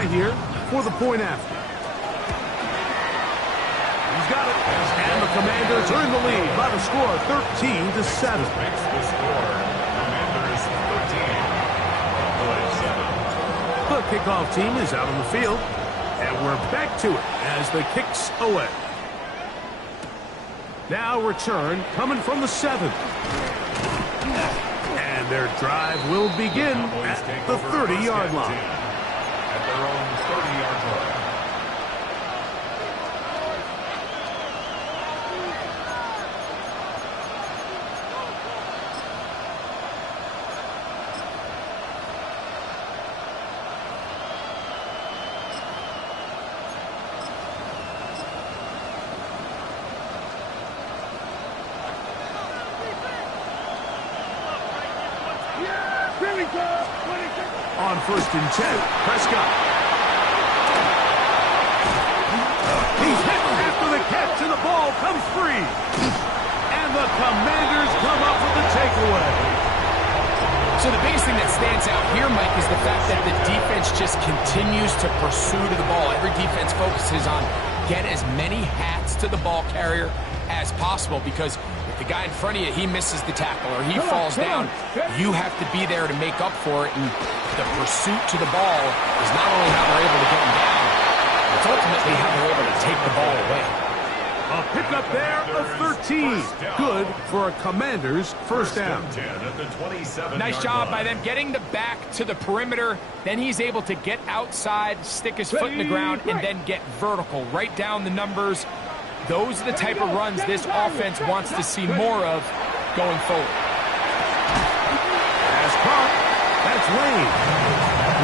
try here for the point after. He's got it. And the Commanders are in the lead by the score of 13-7. The score, Commanders 13. The kickoff team is out on the field. And we're back to it as the kick's away. Now return coming from the 7. And their drive will begin at the 30-yard line. At their own 30-yard line. On 1st and 10, Prescott. He's hit after the catch, and the ball comes free. And the Commanders come up with the takeaway. So the biggest thing that stands out here, Mike, is the fact that the defense just continues to pursue to the ball. Every defense focuses on get as many hats to the ball carrier as possible, because if the guy in front of you, he misses the tackle or he falls down, you have to be there to make up for it. And the pursuit to the ball is not only how they're able to get him down, it's ultimately how they're able to take the ball away. A pickup there of 13. Good for a Commander's first down. Nice job by them getting the back to the perimeter. Then he's able to get outside, stick his foot in the ground, and then get vertical. Right down the numbers. Those are the type of runs this offense wants to see more of going forward. As caught, that's Lane.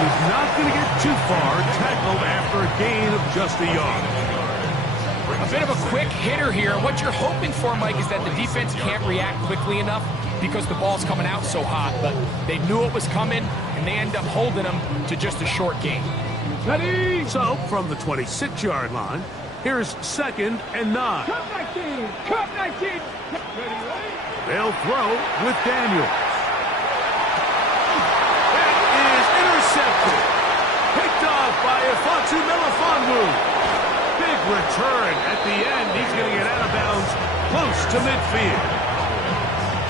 He's not going to get too far, tackled after a gain of just a yard. A bit of a quick hitter here. What you're hoping for, Mike, is that the defense can't react quickly enough because the ball's coming out so hot. But they knew it was coming, and they end up holding them to just a short gain. So, from the 26-yard line, here's 2nd and 9. Cut 19! Cut 19! They'll throw with Daniels. That is intercepted. Picked off by Ifeatu Melifonwu. Big return at the end. He's going to get out of bounds close to midfield.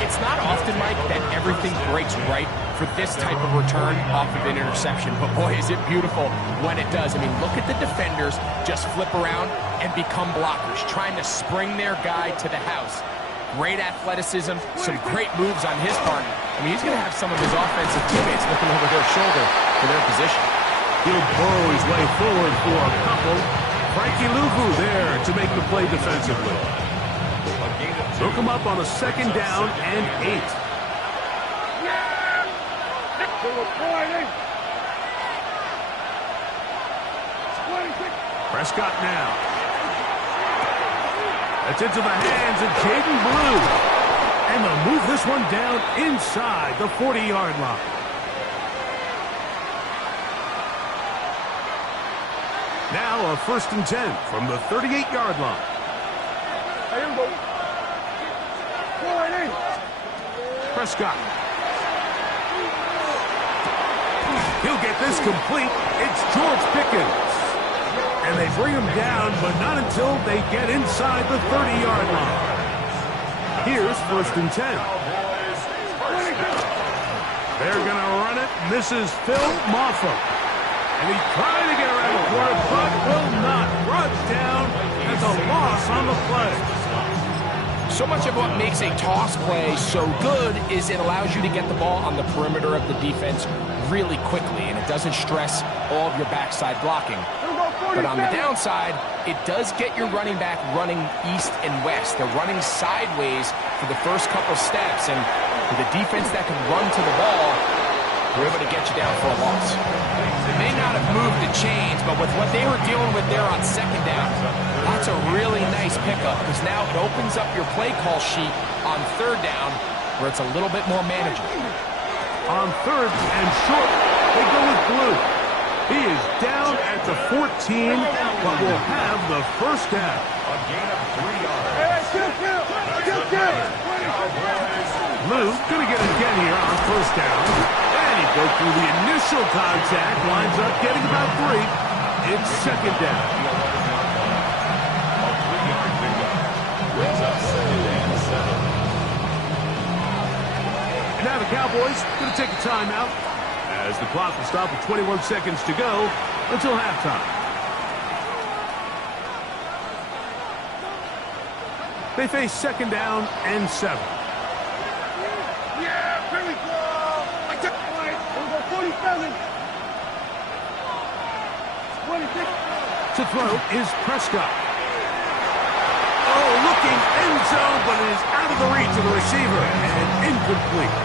It's not often, Mike, that everything breaks right for this type of return off of an interception. But boy, is it beautiful when it does. I mean, look at the defenders just flip around and become blockers, trying to spring their guy to the house. Great athleticism, some great moves on his part. I mean, he's going to have some of his offensive teammates looking over their shoulder for their position. He'll burrow his way forward for a couple. Frankie Luvu there to make the play defensively. Took him up on a 2nd down and 8. Prescott now. That's into the hands of Jaden Blue. And they'll move this one down inside the 40-yard line. Now a 1st and 10 from the 38-yard line. Prescott. He'll get this complete. It's George Pickens. And they bring him down, but not until they get inside the 30-yard line. Here's 1st and 10. They're going to run it. This is Phil Mafah. And he's trying to get around the corner, but will not. Brought down as a loss on the play. So much of what makes a toss play so good is it allows you to get the ball on the perimeter of the defense really quickly, and it doesn't stress all of your backside blocking. But on the downside, it does get your running back running east and west. They're running sideways for the first couple steps, and with a defense that can run to the ball, we're able to get you down for a loss. They may not have moved the chains, but with what they were dealing with there on 2nd down, that's a really nice pickup, because now it opens up your play call sheet on 3rd down, where it's a little bit more manageable. On 3rd and short, they go with Blue. He is down at the 14, but will have the first down. A gain of 3 yards. Blue going to get it again here on 1st down. And he Go through the initial contact, winds up getting about 3. It's second down. The 11-yard line. A 3-yard pickup. Brings up second and 7. And now the Cowboys going to take a timeout as the clock will stop with 21 seconds to go until halftime. They face second down and 7. Yeah, very cool. I took it. We'll go 47. 26. To throw is Prescott. Oh, looking end zone, but it is out of the reach of the receiver and incomplete.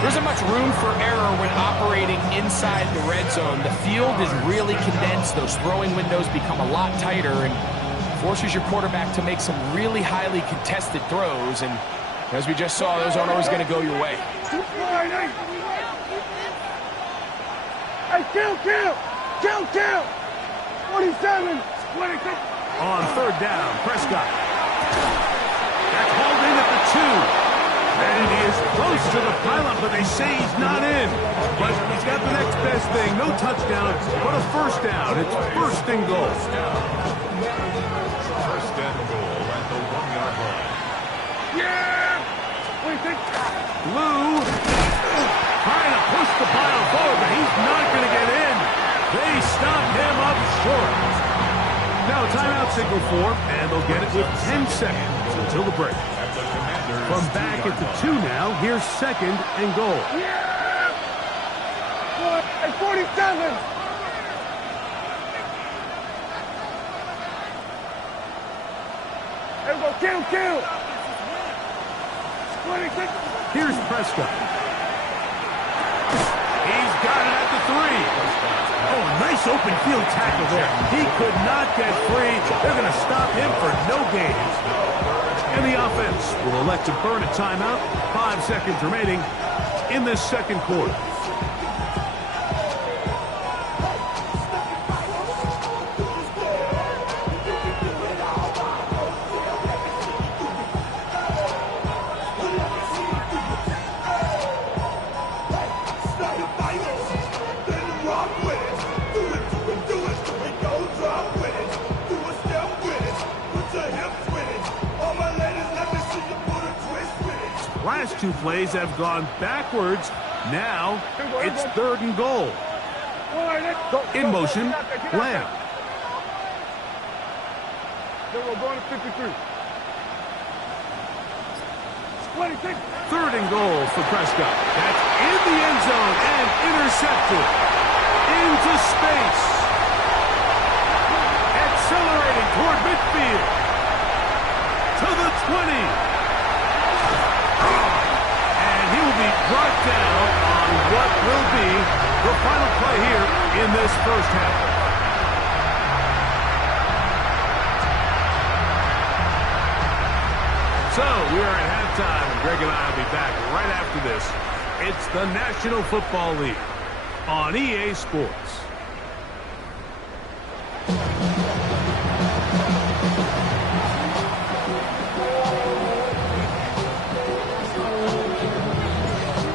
There isn't much room for error when operating inside the red zone. The field is really condensed. Those throwing windows become a lot tighter and forces your quarterback to make some really highly contested throws. And as we just saw, those aren't always going to go your way. Hey, kill. 27. 26. On third down, Prescott. That's hauled in at the 2. And he is close to the pylon, but they say he's not in. But he's got the next best thing. No touchdown, but a first down. It's first and goal. First and goal at the 1-yard line. Yeah. 26. Lou trying to push the pile forward, but he's not going to get in. They stop him up short. Now timeout signal for, and they'll get it with 10 seconds until the break. At the Commanders' From back at the 2 now, here's second and goal. Yeah. 47. There we go. Kill. 26. Here's Prescott. He's got it at the 3. Oh, nice open field tackle there. He could not get free. They're going to stop him for no gains. And the offense will elect to burn a timeout. 5 seconds remaining in this second quarter. Last 2 plays have gone backwards. Now it's third and goal. In motion, Lamb. Then we're going to 53. 26. Third and goal for Prescott. That's in the end zone and intercepted. Into space. Accelerating toward midfield. To the 20. And he will be brought down on what will be the final play here in this first half. So we are at halftime, and Greg and I will be back right after this. It's the National Football League on EA Sports.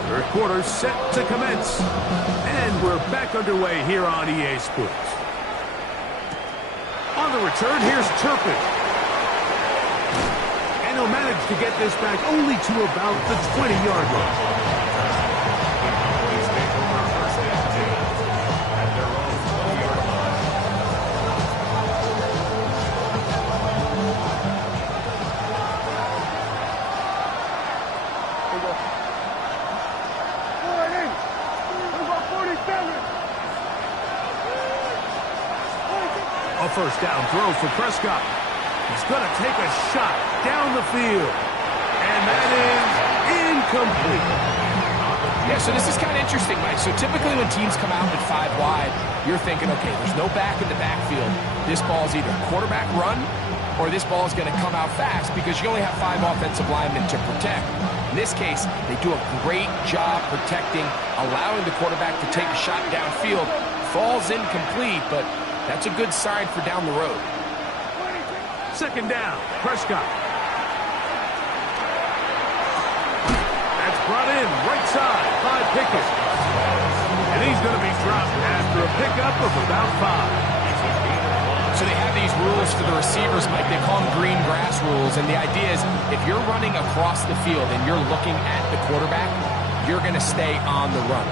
Third quarter set to commence, and we're back underway here on EA Sports. On the return, here's Turpin. And he'll manage to get this back only to about the 20-yard line. Cowboys take over first and 10 at their own 12-yard line. A first down throw for Prescott. He's going to take a shot down the field. And that is incomplete. Yeah, so this is kind of interesting, Mike. So typically when teams come out at 5 wide, you're thinking, okay, there's no back in the backfield. This ball is either quarterback run or this ball is going to come out fast because you only have 5 offensive linemen to protect. In this case, they do a great job protecting, allowing the quarterback to take a shot downfield. Falls incomplete, but that's a good sign for down the road. Second down, Prescott. That's brought in right side by Pickett. And he's going to be dropped after a pickup of about 5. So they have these rules for the receivers, Mike. They call them green grass rules. And the idea is if you're running across the field and you're looking at the quarterback, you're going to stay on the run.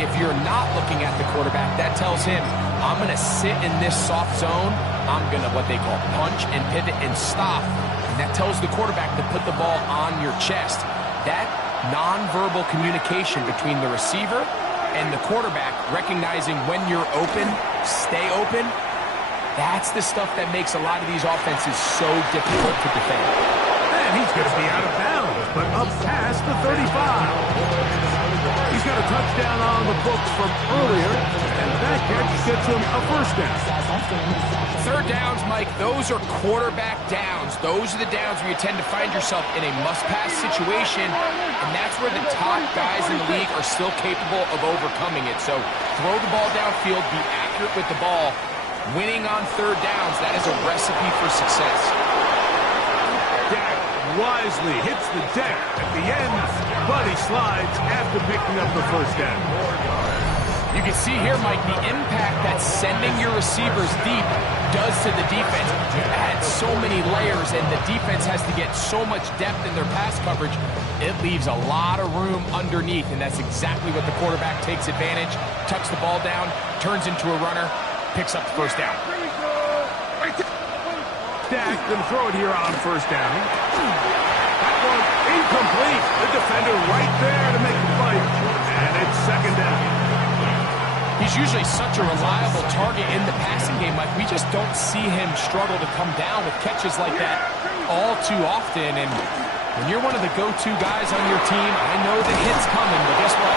If you're not looking at the quarterback, that tells him, I'm going to sit in this soft zone. I'm going to what they call punch and pivot and stop. And that tells the quarterback to put the ball on your chest. That nonverbal communication between the receiver and the quarterback, recognizing when you're open, stay open, that's the stuff that makes a lot of these offenses so difficult to defend. And he's going to be out of bounds, but up past the 35. He's got a touchdown on the books from earlier, and that catch gets him a first down. Third downs, Mike, those are quarterback downs. Those are the downs where you tend to find yourself in a must-pass situation, and that's where the top guys in the league are still capable of overcoming it. So throw the ball downfield, be accurate with the ball. Winning on third downs, that is a recipe for success. Dak wisely hits the deck at the end, but he slides after picking up the first down. You can see here, Mike, the impact that sending your receivers deep does to the defense. You add so many layers, and the defense has to get so much depth in their pass coverage. It leaves a lot of room underneath, and that's exactly what the quarterback takes advantage. Tucks the ball down, turns into a runner, picks up the first down. Dak going to throw it here on first down. That one incomplete. The defender right there to make the fight. And it's second down. He's usually such a reliable target in the passing game, Mike. We just don't see him struggle to come down with catches like that all too often. And when you're one of the go-to guys on your team, I know the hit's coming, but guess what?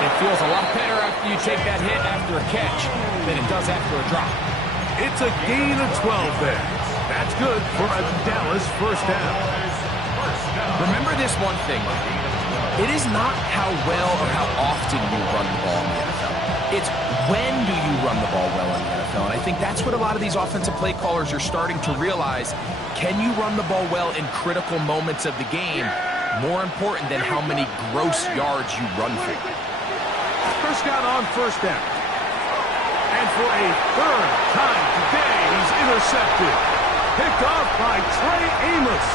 It feels a lot better after you take that hit after a catch than it does after a drop. It's a gain of 12 there. That's good for a Dallas first down. Remember this one thing, Mike. It is not how well or how often you run the ball in the NFL. It's when do you run the ball well in the NFL. And I think that's what a lot of these offensive play callers are starting to realize. Can you run the ball well in critical moments of the game? More important than how many gross yards you run for. Prescott on first down. And for a third time today, he's intercepted. Picked off by Trey Amos.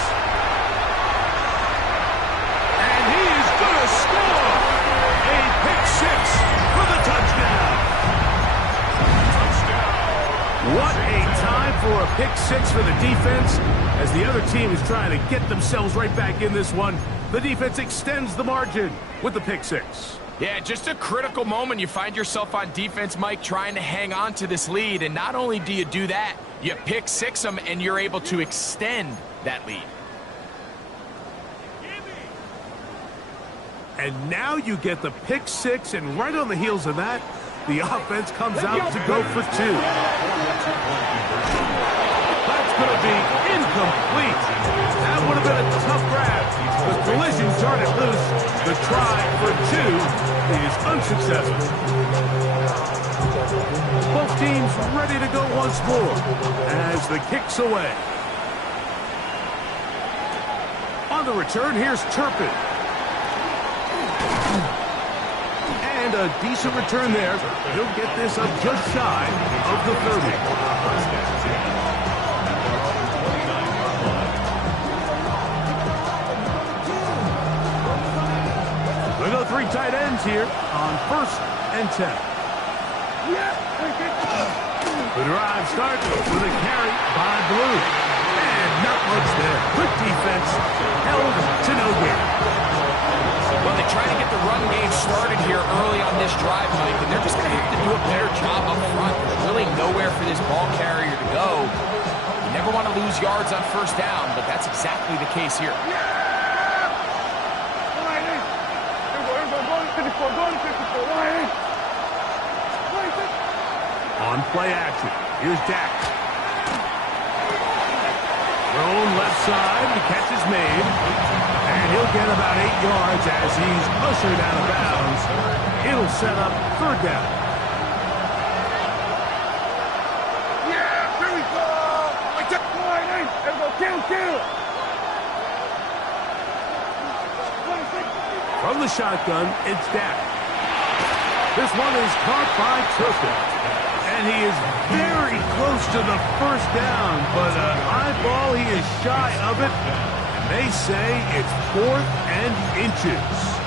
And he is going to score. A pick six for the touchdown. What a time for a pick six for the defense. As the other team is trying to get themselves right back in this one, the defense extends the margin with the pick six. Yeah, just a critical moment. You find yourself on defense, Mike, trying to hang on to this lead. And not only do you do that, you pick six them, and you're able to extend that lead. And now you get the pick six, and right on the heels of that, the offense comes out to go for two. That's going to be incomplete. That would have been a tough grab. The collision started loose. The try for two is unsuccessful. Both teams ready to go once more as the kick's away. On the return, here's Turpin. And a decent return there. He'll get this up just shy of the 30. We go three tight ends here on first and 10. The drive starts with a carry by Blue. And not much there. Quick defense held to no gain. Well, they try to get the run game started here early on this drive, Mike, and they're just going to have to do a better job up front. There's really nowhere for this ball carrier to go. You never want to lose yards on first down, but that's exactly the case here. On play action, here's Dak. Thrown left side, the catch is made. And he'll get about 8 yards as he's ushered out of bounds. It'll set up third down. Yeah, here we go. I took one, and go kill. From the shotgun, it's Dak. This one is caught by Turpin. And he is very close to the first down, but an eyeball, he is shy of it. And they say it's 4th and inches.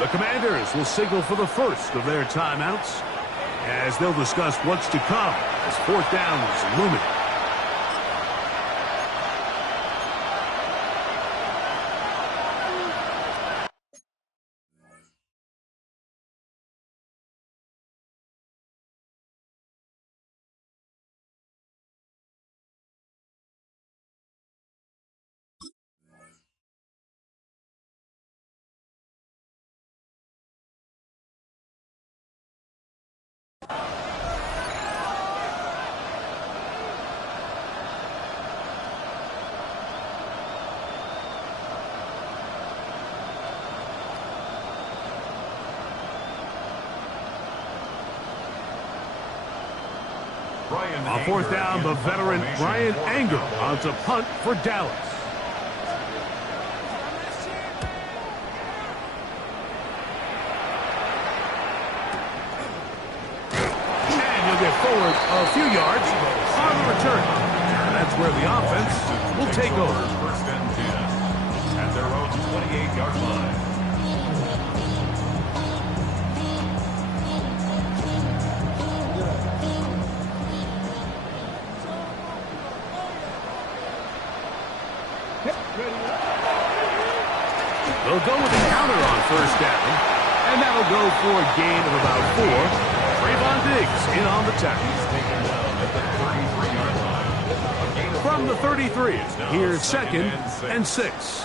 The Commanders will signal for the first of their timeouts as they'll discuss what's to come as 4th down is looming. On 4th down, the veteran Bryan Anger on to punt for Dallas. And he'll get forward a few yards on the return. And that's where the offense will take over. First and 10 at their own 28-yard line. They'll go with a counter on 1st down, and that'll go for a gain of about 4. Trayvon Diggs in on the tackle. From the 33, here's 2nd and 6.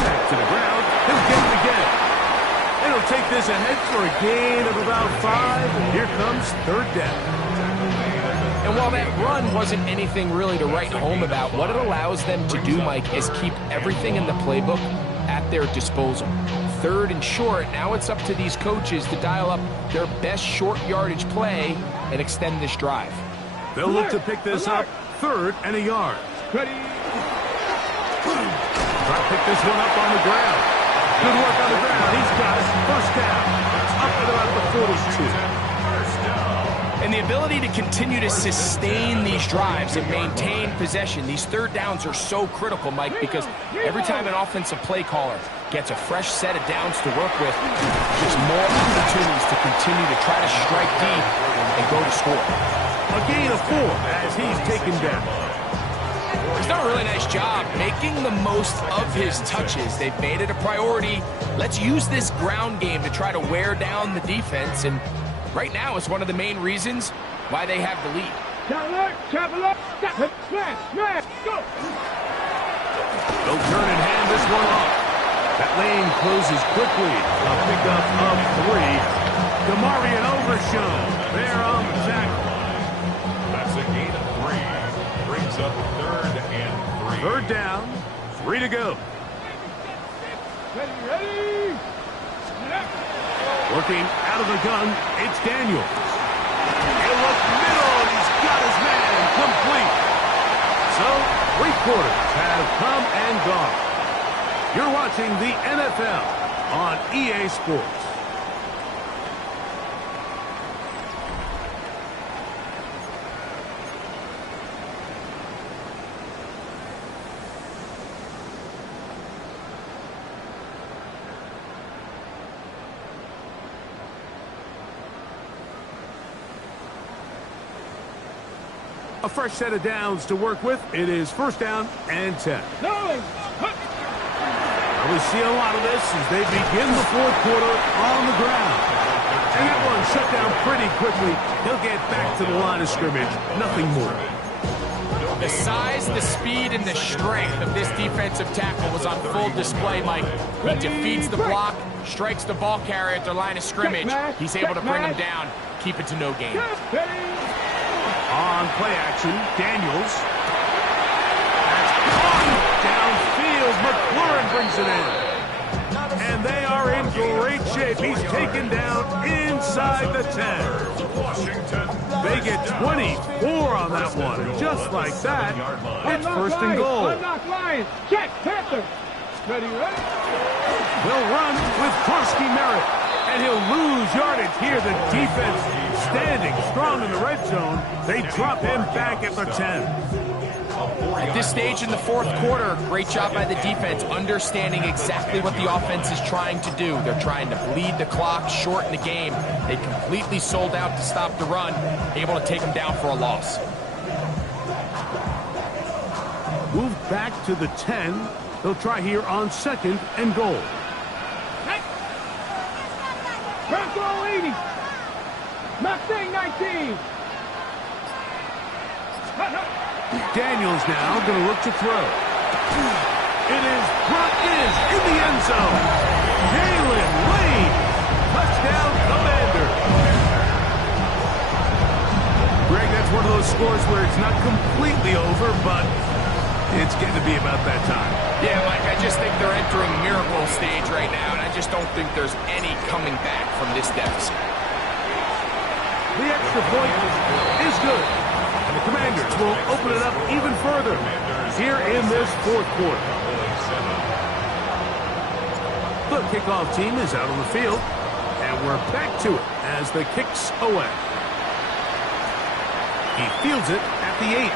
Back to the ground, he'll get it again. It'll take this ahead for a gain of about 5, and here comes 3rd down. And while that run wasn't anything really to write home about, what it allows them to do, Mike, is keep everything in the playbook at their disposal. 3rd and short, now it's up to these coaches to dial up their best short yardage play and extend this drive. They'll look to pick this up 3rd and a yard. Try to pick this one up on the ground. Good work on the ground. He's got it. 1st down. Up at about the 42. And the ability to continue to sustain these drives and maintain possession, these 3rd downs are so critical, Mike, because every time an offensive play caller gets a fresh set of downs to work with, there's more opportunities to continue to try to strike deep and go to score. A gain of 4 as he's taken down. He's done a really nice job making the most of his touches. They've made it a priority. Let's use this ground game to try to wear down the defense, and right now it's one of the main reasons why they have the lead. They'll turn and hand this one off. That lane closes quickly. A pickup of 3. Demarion Overshown there on the tackle. That's a gain of 3. Brings up 3rd and 3. 3rd down, 3 to go. Ready. Working out of the gun, it's Daniels. He'll look middle, and he's got his man complete. So, 3 quarters have come and gone. You're watching the NFL on EA Sports. A fresh set of downs to work with. It is 1st down and 10. We see a lot of this as they begin the 4th quarter on the ground. And that one shut down pretty quickly. He'll get back to the line of scrimmage. Nothing more. The size, the speed, and the strength of this defensive tackle was on full display, Mike. He defeats the block, strikes the ball carrier at their line of scrimmage. He's able to bring him down, keep it to no gain. On play action, Daniels. That's caught downfield. McLaurin brings it in. And they are in great shape. He's taken down inside the 10. They get 24 on that one. Just like that, it's first and goal. Unlock Lions. Check. Panther. Ready. They'll run with Korsky Merritt. And he'll lose yardage here. The defense standing strong in the red zone. They drop him back at the 10. At this stage in the fourth quarter, great job by the defense, understanding exactly what the offense is trying to do. They're trying to bleed the clock, shorten the game. They completely sold out to stop the run, able to take them down for a loss. Move back to the 10. They'll try here on second and goal. Control 80. Mustang 19. Daniels now going to look to throw. It is brought in the end zone. Jalen Lane, touchdown Commander. Greg, that's one of those scores where it's not completely over, but it's getting to be about that time. Yeah, Mike, I just think they're entering miracle stage right now, and I just don't think there's any coming back from this deficit. The extra point is good. And the Commanders will open it up even further here in this fourth quarter. The kickoff team is out on the field, and we're back to it as the kick's away. He fields it at the 8.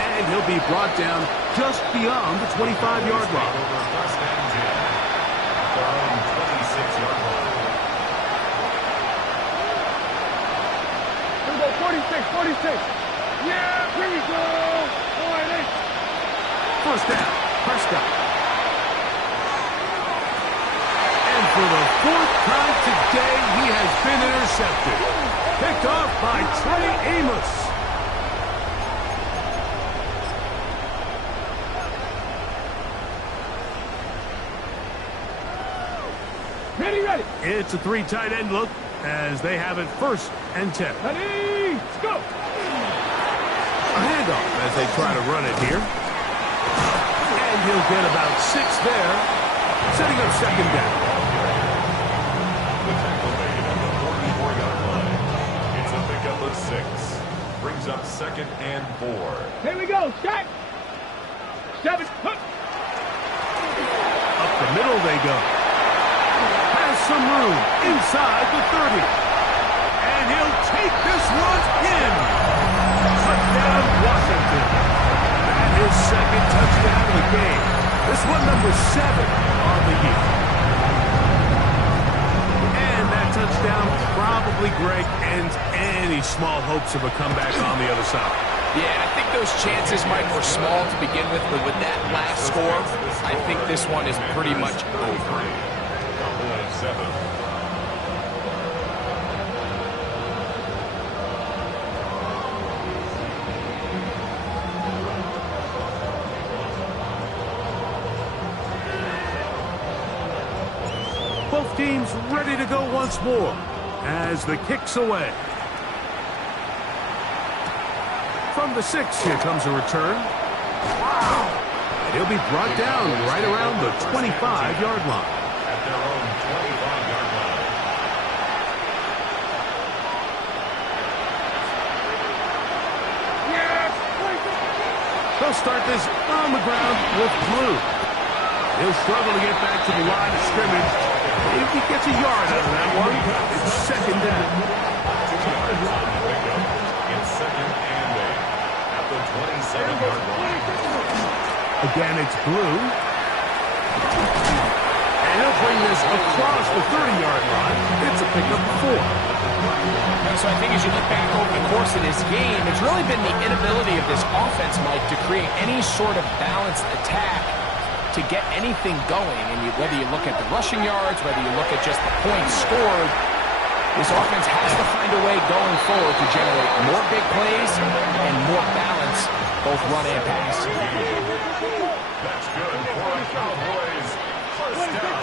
And he'll be brought down just beyond the 25-yard line. Here we go, 46. Yeah, here we go. First down, Prescott. And for the fourth time today, he has been intercepted. Picked off by Trey Amos. Ready. It's a 3 tight end look as they have it first and 10. Ready, let's go. A handoff as they try to run it here. And he'll get about 6 there, setting up second down. The tackle made at the 44-yard line. It's a pickup of 6. Brings up second and 4. Here we go, shot. 7. Up the middle they go. Has some room inside the 30. And he'll take this one in. Touchdown, Washington. That is second touchdown of the game. This one number 7 on the year. And that touchdown probably, Greg, ends any small hopes of a comeback on the other side. Yeah, I think those chances, Mike, were small to begin with, but with that last score, I think this one is pretty much over. 7. Both teams ready to go once more as the kick's away. From the 6, here comes a return. And he'll be brought down right around the 25-yard line. At their own 25-yard line. They'll start this on the ground with Blue. He'll struggle to get back to the line of scrimmage. If he gets a yard out of that one, it's second down. It's second and 8 at the 27-yard line. Again, it's Blue. And he'll bring this across the 30-yard line. It's a pickup of 4. So I think as you look back over the course of this game, it's really been the inability of this offense, Mike, to create any sort of balanced attack to get anything going. And whether you look at the rushing yards, whether you look at just the points scored, this offense has to find a way going forward to generate more big plays and more balance both run and pass. That's good for a Cowboys first down.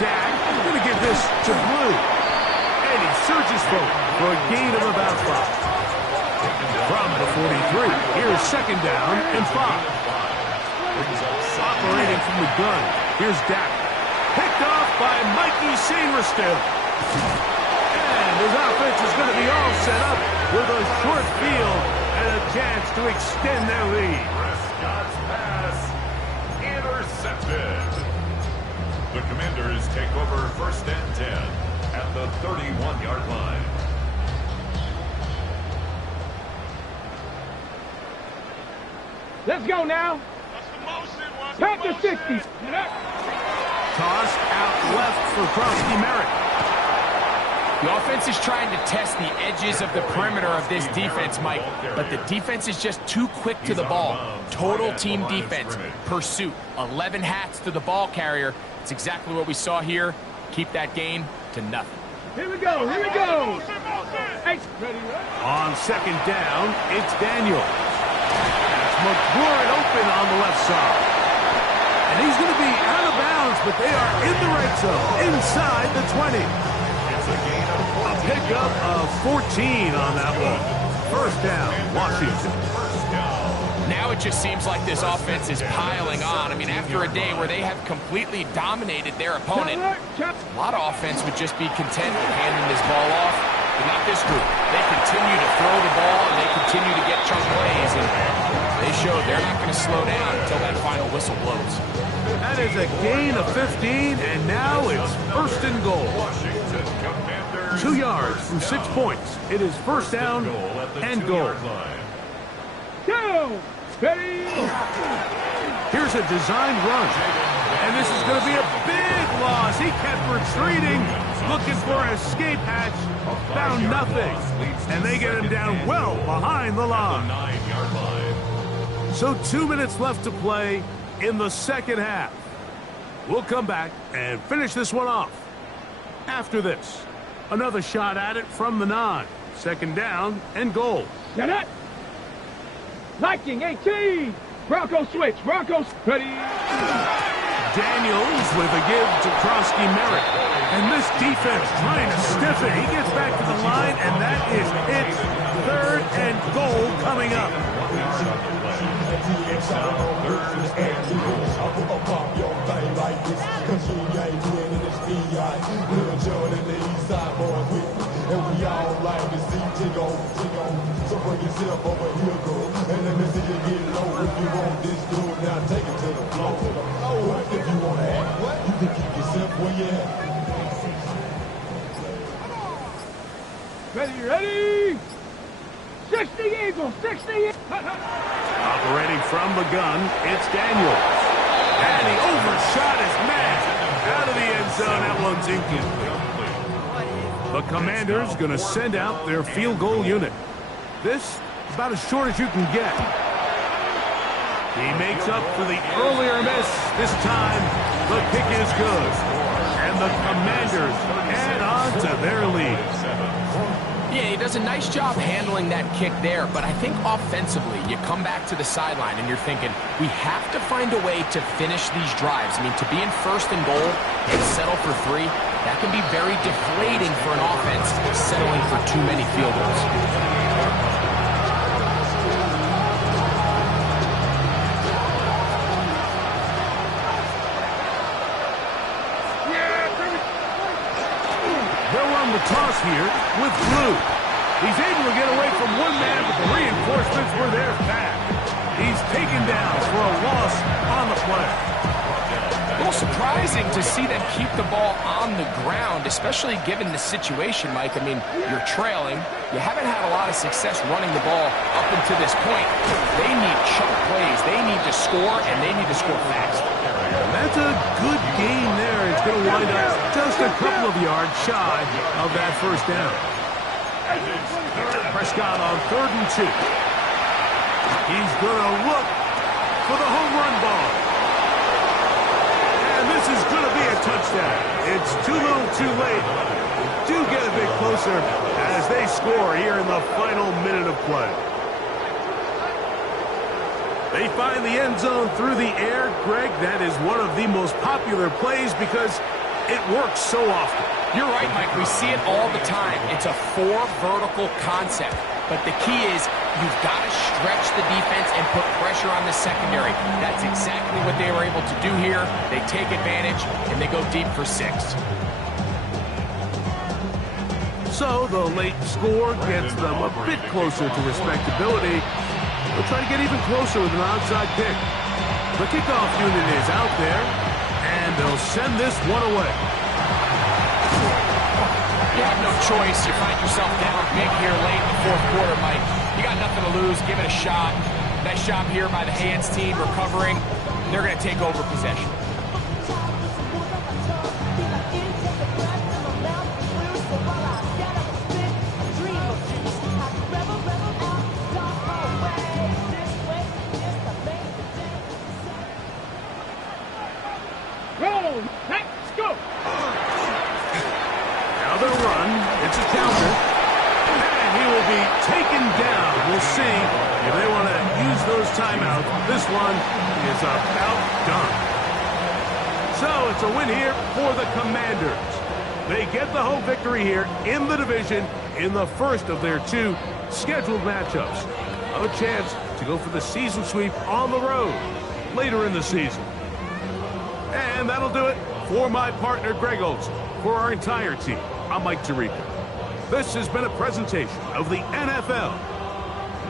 Dak going to give this to Blue. And he surges forward for a gain of about 5. From the 43, here's second down and 5. Operating from the gun, here's Dak. Picked off by Mikey Sainristil. And his offense is going to be all set up with a short field and a chance to extend their lead. Prescott's pass intercepted. The Commanders take over first and 10 at the 31-yard line. Let's go now. Pack the 60. Tossed out left for Krosky Merritt. The offense is trying to test the edges of the perimeter of this defense, Mike, but the defense is just too quick to the ball. Total team defense, pursuit, 11 hats to the ball carrier. It's exactly what we saw here. Keep that gain to nothing. Here we go. Here we go. Hey, ready, On second down, it's Daniel. That's McLaurin open on the left side. And he's going to be out of bounds, but they are in the red zone, inside the 20. It's a gain of 14. A pickup of 14 on that one. First down, Washington. Now it just seems like this offense is piling on. I mean, after a day where they have completely dominated their opponent, a lot of offense would just be content with handing this ball off. But not this group. They continue to throw the ball, and they continue to get chunk plays. And they show they're not going to slow down until that final whistle blows. That is a gain of 15, and now it's first and goal. 2 yards from 6 points. It is first down and goal. Go. Ready. Here's a designed run. And this is going to be a big loss. He kept retreating, looking for an escape hatch. Found nothing. And they get him down well behind the line. So 2 minutes left to play in the second half. We'll come back and finish this one off. After this, another shot at it from the 9. Second down and goal. Get it. Liking 18. Bronco switch. Broncos ready. Daniels with a give to Krosky Merritt. And this defense trying to stiff it. He gets back to the line, and that is it. Third and goal coming up. It's now third and goal. And we all like to see Tigo. So bring yourself over here, girl. And let me see you get low. If you want this dude, now take it to the floor. What if you want to act? You can keep yourself where you at. Ready. 60 Eagles. 60. Operating from the gun, it's Daniels. And he overshot his man. Out of the end zone, that one's incomplete. The Commanders going to send out their field goal unit. This is about as short as you can get. He makes up for the earlier miss. This time, the kick is good. And the Commanders add on to their lead. Yeah, he does a nice job handling that kick there, but I think offensively, you come back to the sideline and you're thinking, we have to find a way to finish these drives. I mean, to be in first and goal and settle for 3, that can be very deflating for an offense settling for too many field goals. They'll run the toss here with Blue. He's able to get away from one man, but the reinforcements were there fast. He's taken down for a loss on the play. A little surprising to see them keep the ball on the ground, especially given the situation, Mike. I mean, you're trailing. You haven't had a lot of success running the ball up until this point. They need chunk plays. They need to score, and they need to score fast. That's a good gain there. It's going to wind up just a couple of yards shy of that first down. Prescott on 3rd and 2. He's going to look for the home run ball. And this is going to be a touchdown. It's too little too late. Do get a bit closer as they score here in the final minute of play. They find the end zone through the air. Greg, that is one of the most popular plays because it works so often. You're right, Mike. We see it all the time. It's a 4 vertical concept. But the key is you've got to stretch the defense and put pressure on the secondary. That's exactly what they were able to do here. They take advantage, and they go deep for 6. So the late score gets them a bit closer to respectability. They'll try to get even closer with an onside kick. The kickoff unit is out there, and they'll send this one away. You have no choice. You find yourself down big here late in the 4th quarter, Mike. You got nothing to lose. Give it a shot. Nice job here by the Hands team recovering. They're going to take over possession. Let's go. Now they'll run. It's a counter. And he will be taken down. We'll see if they want to use those timeouts. This one is about done. So it's a win here for the Commanders. They get the home victory here in the division in the first of their 2 scheduled matchups. A chance to go for the season sweep on the road later in the season. And that'll do it for my partner, Greg Olsen. For our entire team, I'm Mike Tirico. This has been a presentation of the NFL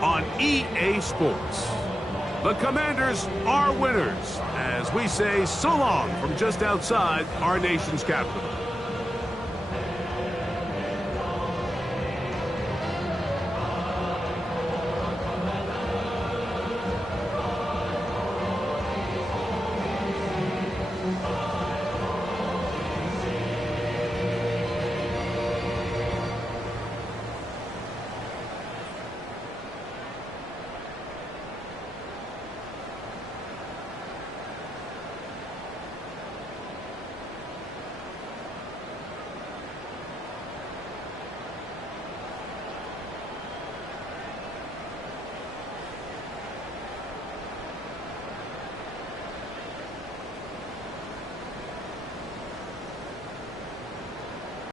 on EA Sports. The Commanders are winners as we say so long from just outside our nation's capital.